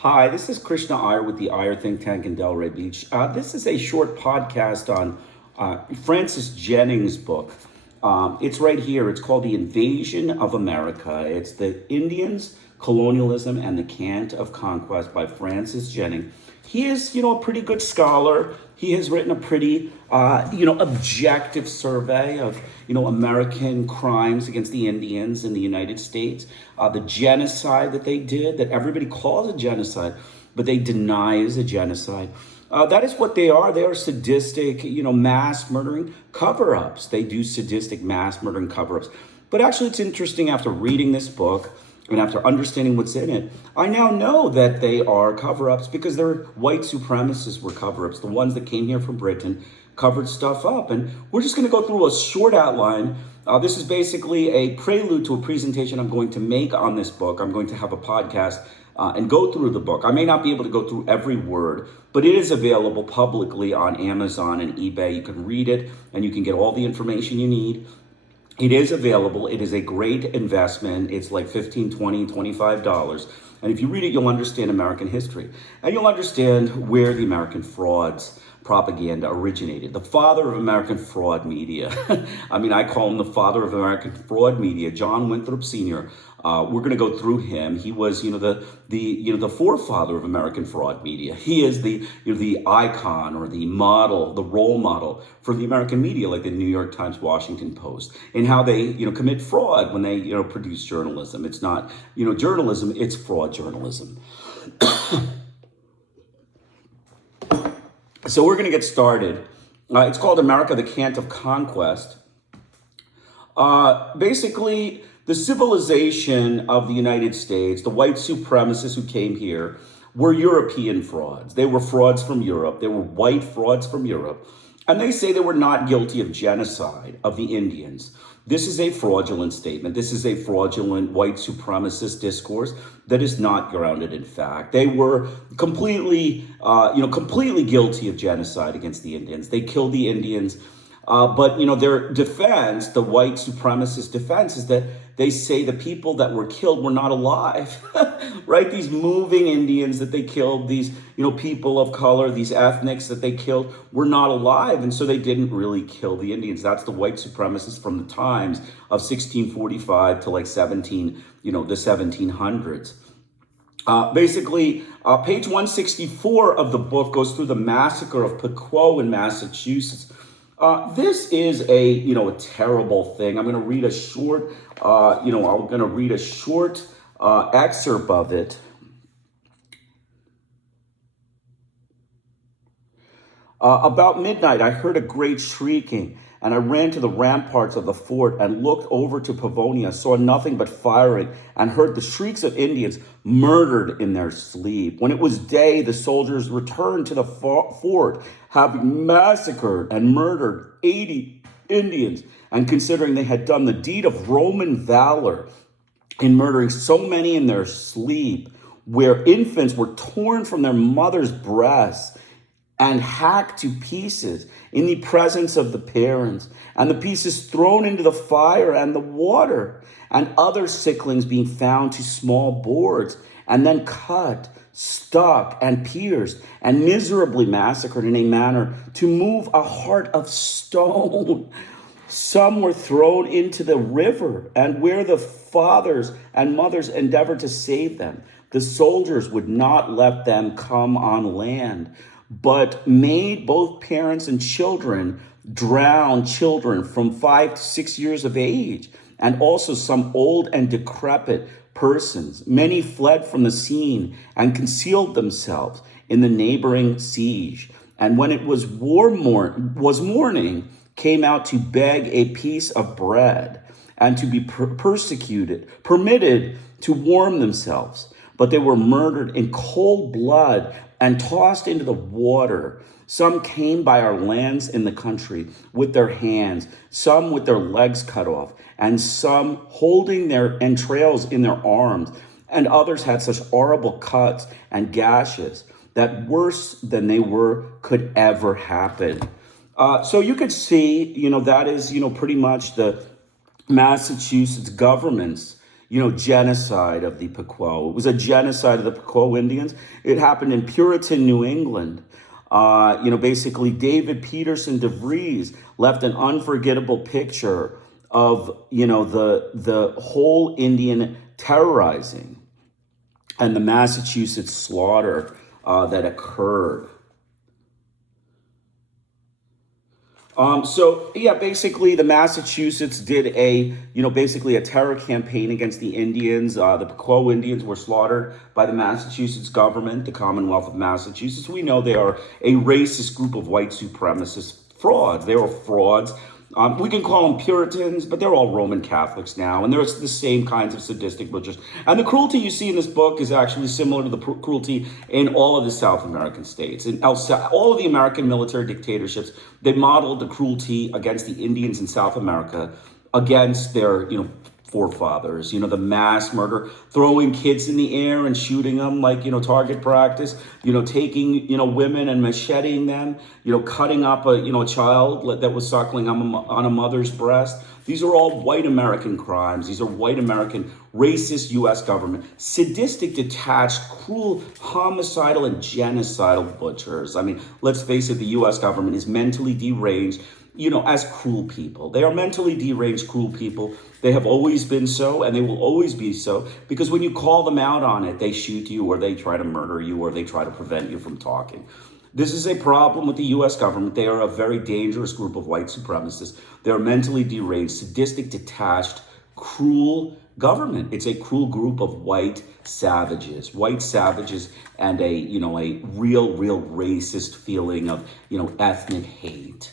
Hi, this is Krishna Iyer with the Iyer Think Tank in Delray Beach. This is a short podcast on Francis Jennings' book. It's right here. It's called The Invasion of America. It's the Indians, Colonialism, and the Cant of Conquest by Francis Jennings. He is, a pretty good scholar. He has written a pretty, objective survey of, American crimes against the Indians in the United States. The genocide that they did, that everybody calls a genocide, but they deny is a genocide. That is what they are. They are sadistic, mass murdering cover-ups. They do sadistic mass murdering cover-ups. But actually, it's interesting after reading this book and after understanding what's in it, I now know that they are cover-ups because their white supremacists were cover-ups. The ones that came here from Britain covered stuff up. And we're just going to go through a short outline. This is basically a prelude to a presentation I'm going to make on this book. I'm going to have a podcast and go through the book. I may not be able to go through every word, but it is available publicly on Amazon and eBay. You can read it and you can get all the information you need. It is available. It is a great investment. It's like $15, $20, $25. And if you read it, you'll understand American history. And you'll understand where the American frauds propaganda originated. The father of American fraud media. I mean, I call him the father of American fraud media, John Winthrop Sr. We're going to go through him. He was, the forefather of American fraud media. He is the icon or the model, the role model for the American media, like the New York Times, Washington Post, and how they, commit fraud when they, produce journalism. It's not, journalism, it's fraud journalism. So we're going to get started. It's called America, the Cant of Conquest. Basically, the civilization of the United States, the white supremacists who came here, were European frauds. They were frauds from Europe. They were white frauds from Europe. And they say they were not guilty of genocide of the Indians. This is a fraudulent statement. This is a fraudulent white supremacist discourse that is not grounded in fact. They were completely guilty of genocide against the Indians. They killed the Indians. But their defense, the white supremacist defense, is that they say the people that were killed were not alive, right? These moving Indians that they killed, these, people of color, these ethnics that they killed were not alive. And so they didn't really kill the Indians. That's the white supremacists from the times of 1645 to like the 1700s. Basically, page 164 of the book goes through the massacre of Pequot in Massachusetts. This is a terrible thing. I'm going to read a short, excerpt of it. About midnight, I heard a great shrieking, and I ran to the ramparts of the fort and looked over to Pavonia, saw nothing but firing, and heard the shrieks of Indians murdered in their sleep. When it was day, the soldiers returned to the fort, having massacred and murdered 80 Indians, and considering they had done the deed of Roman valor in murdering so many in their sleep, where infants were torn from their mother's breasts and hacked to pieces in the presence of the parents, and the pieces thrown into the fire and the water, and other sicklings being found to small boards, and then cut, stuck, and pierced, and miserably massacred in a manner to move a heart of stone. Some were thrown into the river, and where the fathers and mothers endeavored to save them, the soldiers would not let them come on land, but made both parents and children drown children from 5 to 6 years of age, and also some old and decrepit persons. Many fled from the scene and concealed themselves in the neighboring siege, and when it was morning, came out to beg a piece of bread and to be permitted to warm themselves. But they were murdered in cold blood and tossed into the water. Some came by our lands in the country with their hands, some with their legs cut off, and some holding their entrails in their arms. And others had such horrible cuts and gashes that worse than they were could ever happen. So you could see, that is, pretty much the Massachusetts government's, genocide of the Pequot. It was a genocide of the Pequot Indians. It happened in Puritan New England. Basically, David Peterson DeVries left an unforgettable picture of, the whole Indian terrorizing and the Massachusetts slaughter that occurred. Basically, the Massachusetts did basically a terror campaign against the Indians. The Pequot Indians were slaughtered by the Massachusetts government, the Commonwealth of Massachusetts. We know they are a racist group of white supremacist frauds. They were frauds. We can call them Puritans, but they're all Roman Catholics now, and they're the same kinds of sadistic butchers. And the cruelty you see in this book is actually similar to the cruelty in all of the South American states. In all of the American military dictatorships, they modeled the cruelty against the Indians in South America against their, forefathers, the mass murder, throwing kids in the air and shooting them like, target practice, taking, women and macheting them, cutting up a child that was suckling on a mother's breast. These are all white American crimes. These are white American racist U.S. government, sadistic, detached, cruel, homicidal, and genocidal butchers. I mean, let's face it, the U.S. government is mentally deranged, as cruel people. They are mentally deranged, cruel people. They have always been so, and they will always be so, because when you call them out on it, they shoot you, or they try to murder you, or they try to prevent you from talking. This is a problem with the U.S. government. They are a very dangerous group of white supremacists. They're mentally deranged, sadistic, detached, cruel government. It's a cruel group of white savages, and a real racist feeling of, ethnic hate.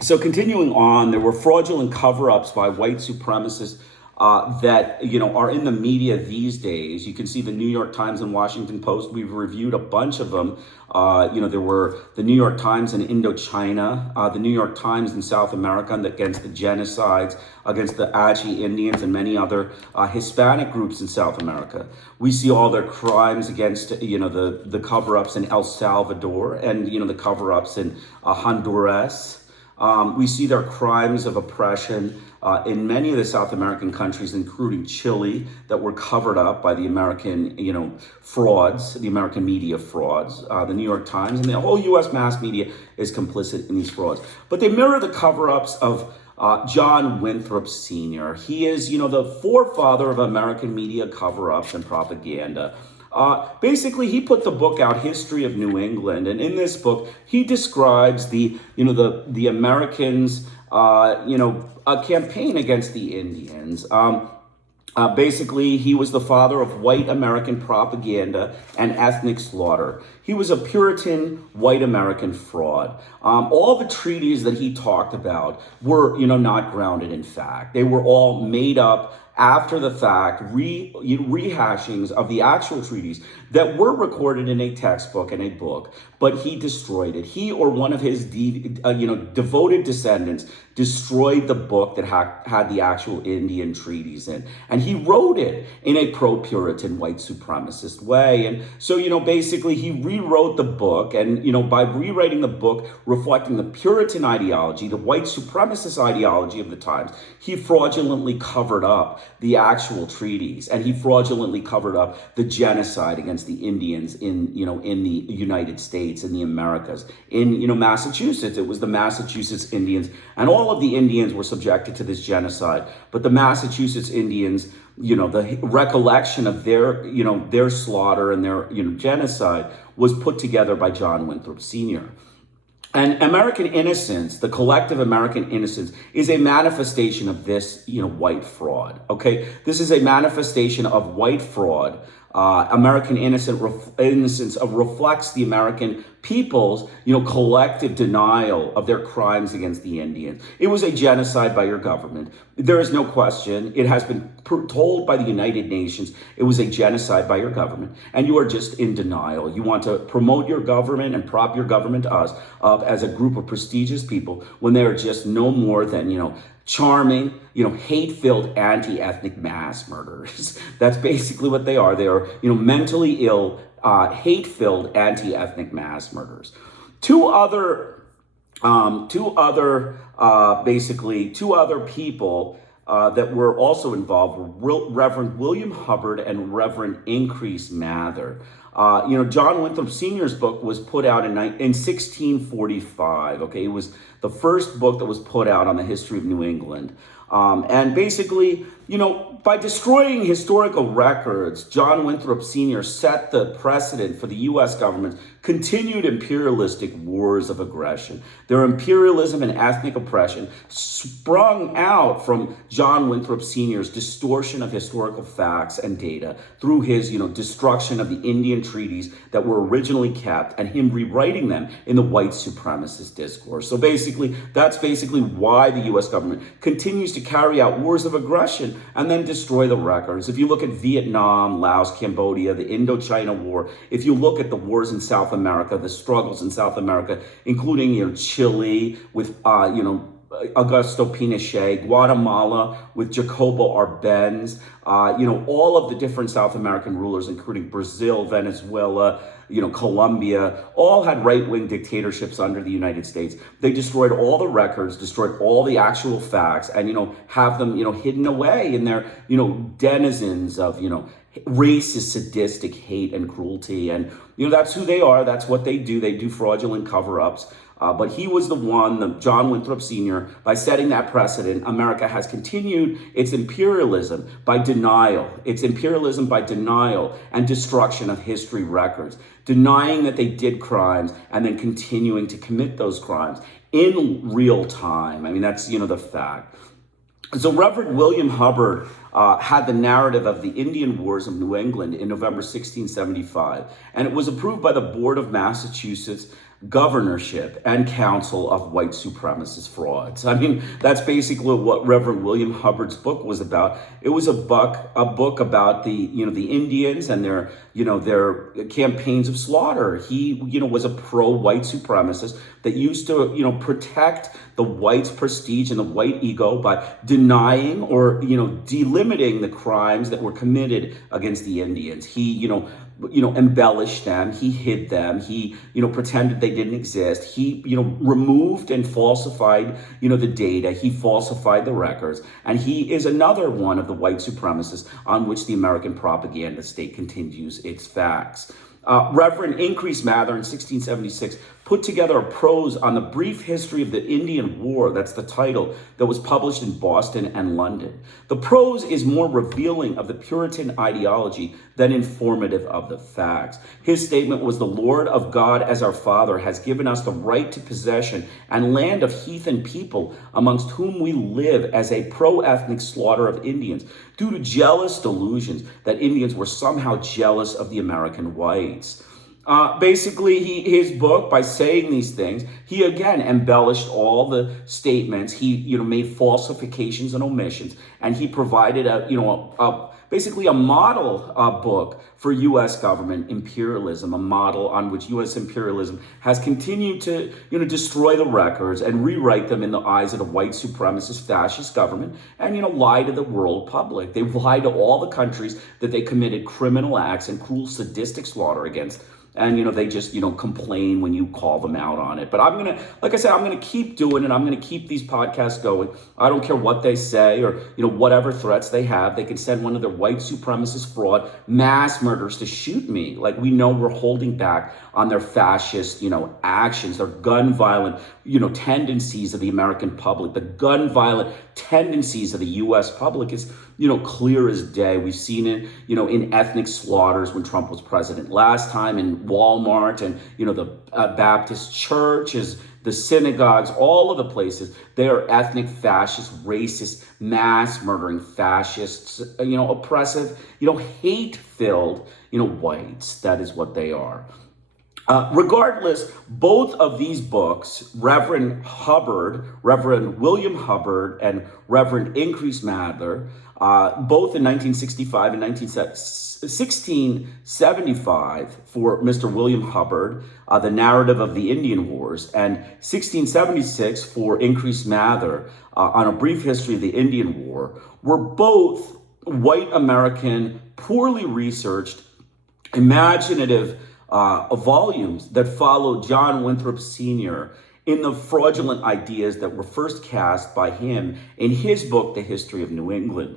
So continuing on, there were fraudulent cover-ups by white supremacists that are in the media these days. You can see the New York Times and Washington Post. We've reviewed a bunch of them. There were the New York Times in Indochina, the New York Times in South America against the genocides against the Achi Indians and many other Hispanic groups in South America. We see all their crimes against the cover-ups in El Salvador and the cover-ups in Honduras. We see their crimes of oppression in many of the South American countries, including Chile, that were covered up by the American, frauds, the American media frauds. The New York Times and the whole U.S. mass media is complicit in these frauds. But they mirror the cover-ups of John Winthrop Sr. He is, the forefather of American media cover-ups and propaganda. Basically, he put the book out, History of New England, and in this book, he describes the Americans, a campaign against the Indians. Basically, he was the father of white American propaganda and ethnic slaughter. He was a Puritan white American fraud. All the treaties that he talked about were, not grounded in fact. They were all made up after the fact, rehashings of the actual treaties that were recorded in a textbook and a book, but he destroyed it. He or one of his devoted descendants destroyed the book that had the actual Indian treaties in. And he wrote it in a pro-Puritan white supremacist way. And so, basically he rewrote the book, and, by rewriting the book, reflecting the Puritan ideology, the white supremacist ideology of the times, he fraudulently covered up the actual treaties, and he fraudulently covered up the genocide against the Indians in the United States, in the Americas, in, Massachusetts. It was the Massachusetts Indians, and all of the Indians were subjected to this genocide. But the Massachusetts Indians, the recollection of their slaughter and their, genocide was put together by John Winthrop Sr. And American innocence, the collective American innocence, is a manifestation of this, white fraud. Okay, this is a manifestation of white fraud. American innocence reflects the American people's, collective denial of their crimes against the Indians. It was a genocide by your government. There is no question. It has been told by the United Nations. It was a genocide by your government, and you are just in denial. You want to promote your government and prop your government up as a group of prestigious people when they are just no more than, charming, hate-filled anti-ethnic mass murderers. That's basically what they are. They are, mentally ill, hate-filled anti-ethnic mass murderers. Two other people that were also involved were Reverend William Hubbard and Reverend Increase Mather. John Winthrop Sr.'s book was put out in 1645. Okay, it was the first book that was put out on the history of New England. And basically, by destroying historical records, John Winthrop Sr. set the precedent for the U.S. government's continued imperialistic wars of aggression. Their imperialism and ethnic oppression sprung out from John Winthrop Sr.'s distortion of historical facts and data through his, destruction of the Indian treaties that were originally kept and him rewriting them in the white supremacist discourse. So that's basically why the U.S. government continues to carry out wars of aggression and then destroy the records. If you look at Vietnam, Laos, Cambodia, the Indochina War, if you look at the wars in South America, the struggles in South America, including Chile with Augusto Pinochet, Guatemala with Jacobo Arbenz, all of the different South American rulers, including Brazil, Venezuela, Colombia, all had right-wing dictatorships under the United States. They destroyed all the records, destroyed all the actual facts, and, have them, hidden away in their, denizens of, racist, sadistic hate and cruelty. And, that's who they are. That's what they do. They do fraudulent cover-ups. But he was the one, John Winthrop Sr., by setting that precedent. America has continued its imperialism by denial. Its imperialism by denial and destruction of history records, denying that they did crimes and then continuing to commit those crimes in real time. I mean, that's, the fact. So Reverend William Hubbard had the narrative of the Indian Wars of New England in November 1675, and it was approved by the Board of Massachusetts Governorship and Council of White Supremacist Frauds. I mean, that's basically what Reverend William Hubbard's book was about. It was a book about the, the Indians and their campaigns of slaughter. He, was a pro-white supremacist that used to, protect the whites' prestige and the white ego by denying or, delimiting the crimes that were committed against the Indians. He, embellished them. He hid them. He, pretended they didn't exist. He, removed and falsified, the data. He falsified the records. And he is another one of the white supremacists on which the American propaganda state continues its facts. Reverend Increase Mather in 1676 put together a prose on the brief history of the Indian War. That's the title that was published in Boston and London. The prose is more revealing of the Puritan ideology than informative of the facts. His statement was, "The Lord of God as our Father has given us the right to possession and land of heathen people amongst whom we live as a pro-ethnic slaughter of Indians due to jealous delusions that Indians were somehow jealous of the American whites." His book, by saying these things, he again embellished all the statements. He, made falsifications and omissions, and he provided basically a model book for U.S. government imperialism, a model on which U.S. imperialism has continued to, destroy the records and rewrite them in the eyes of the white supremacist fascist government and, lie to the world public. They lie to all the countries that they committed criminal acts and cruel, sadistic slaughter against. And, they just, complain when you call them out on it. But I'm going to keep doing it. I'm going to keep these podcasts going. I don't care what they say or, whatever threats they have. They can send one of their white supremacist fraud mass murderers to shoot me. Like, we know we're holding back on their fascist, actions, their gun violent, tendencies of the American public. The gun violent tendencies of the U.S. public is, clear as day. We've seen it, in ethnic slaughters when Trump was president last time, in Walmart and, the Baptist churches, the synagogues, all of the places. They are ethnic fascist, racist, mass murdering fascists, oppressive, hate-filled, whites. That is what they are. Regardless, both of these books, Reverend William Hubbard and Reverend Increase Mather, both in 1965 and 1675 for Mr. William Hubbard, the narrative of the Indian Wars, and 1676 for Increase Mather, on a brief history of the Indian War, were both white American, poorly researched, imaginative volumes that followed John Winthrop Sr. in the fraudulent ideas that were first cast by him in his book, The History of New England.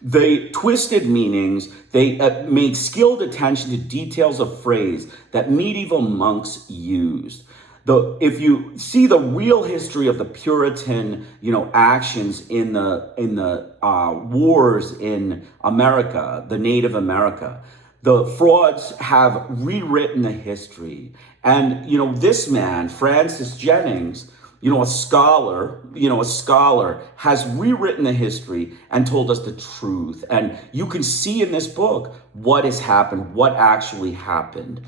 They twisted meanings, they made skilled attention to details of phrase that medieval monks used. If you see the real history of the Puritan, actions in the wars in America, the Native America, the frauds have rewritten the history. And, this man, Francis Jennings, a scholar, has rewritten the history and told us the truth. And you can see in this book what has happened, what actually happened.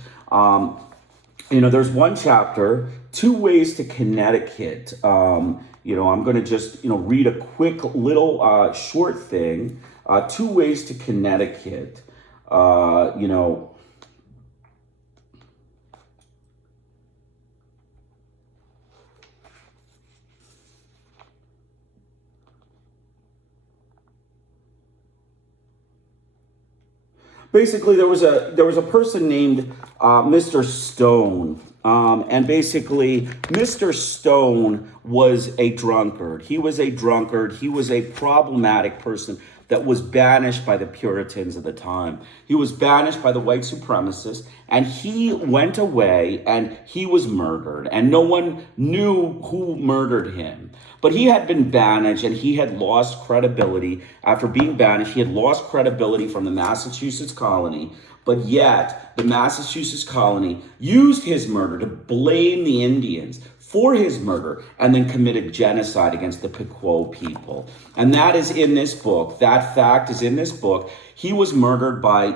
There's one chapter, 2 Ways to Connecticut. I'm going to just, read a quick little short thing. 2 Ways to Connecticut. Basically, there was a person named Mr. Stone, and basically, Mr. Stone was a drunkard. He was a drunkard. He was a problematic person that was banished by the Puritans at the time. He was banished by the white supremacists, and he went away and he was murdered, and no one knew who murdered him. But he had been banished and he had lost credibility. After being banished, he had lost credibility from the Massachusetts colony, but yet the Massachusetts colony used his murder to blame the Indians for his murder and then committed genocide against the Pequot people. And that is in this book. That fact is in this book. He was murdered by,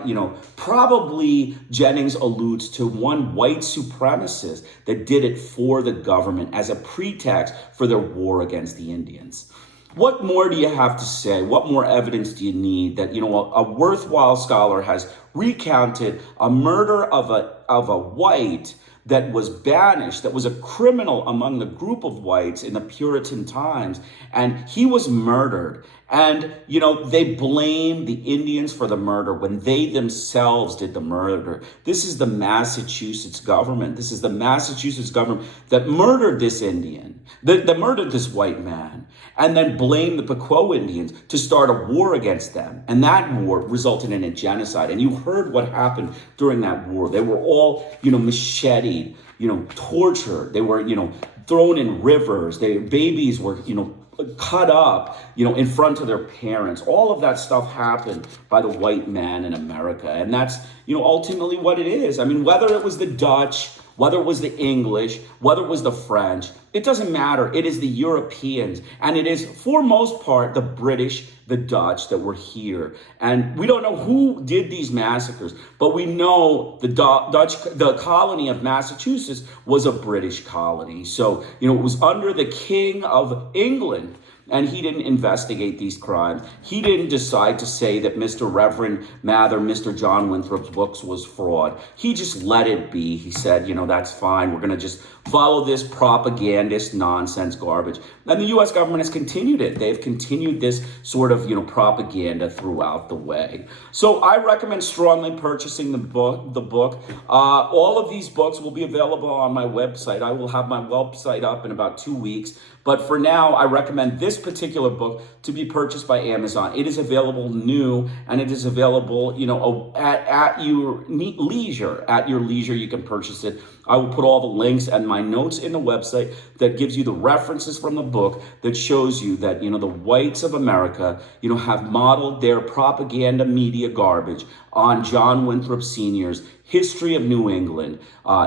probably Jennings alludes to one white supremacist that did it for the government as a pretext for their war against the Indians. What more do you have to say? What more evidence do you need that, a worthwhile scholar has recounted a murder of a white that was banished, that was a criminal among the group of whites in the Puritan times, and he was murdered. And, they blamed the Indians for the murder when they themselves did the murder. This is the Massachusetts government. This is the Massachusetts government that murdered this Indian, that murdered this white man, and then blamed the Pequot Indians to start a war against them. And that war resulted in a genocide. And you heard what happened during that war. They were all, macheted, tortured. They were, thrown in rivers. Their babies were, cut up, in front of their parents. All of that stuff happened by the white man in America. And that's, ultimately what it is. I mean, whether it was the Dutch, whether it was the English, whether it was the French, it doesn't matter. It is the Europeans. And it is, for most part, the British, the Dutch that were here. And we don't know who did these massacres, but we know the colony of Massachusetts was a British colony. So, it was under the King of England. And he didn't investigate these crimes. He didn't decide to say that Mr. Reverend Mather, Mr. John Winthrop's books was fraud. He just let it be. He said, that's fine. We're going to just follow this propagandist nonsense garbage. And the U.S. government has continued it. They've continued this sort of, propaganda throughout the way. So I recommend strongly purchasing the book. All of these books will be available on my website. I will have my website up in about 2 weeks. But for now, I recommend this particular book to be purchased by Amazon. It is available new, and it is available, at your leisure. At your leisure, you can purchase it. I will put all the links and my notes in the website that gives you the references from the book that shows you that, the whites of America, have modeled their propaganda media garbage on John Winthrop Sr.'s History of New England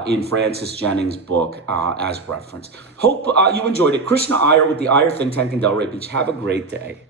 in Francis Jennings' book as reference. Hope you enjoyed it. Krishna Iyer with the Iyer Think Tank in Delray Beach. Have a great day.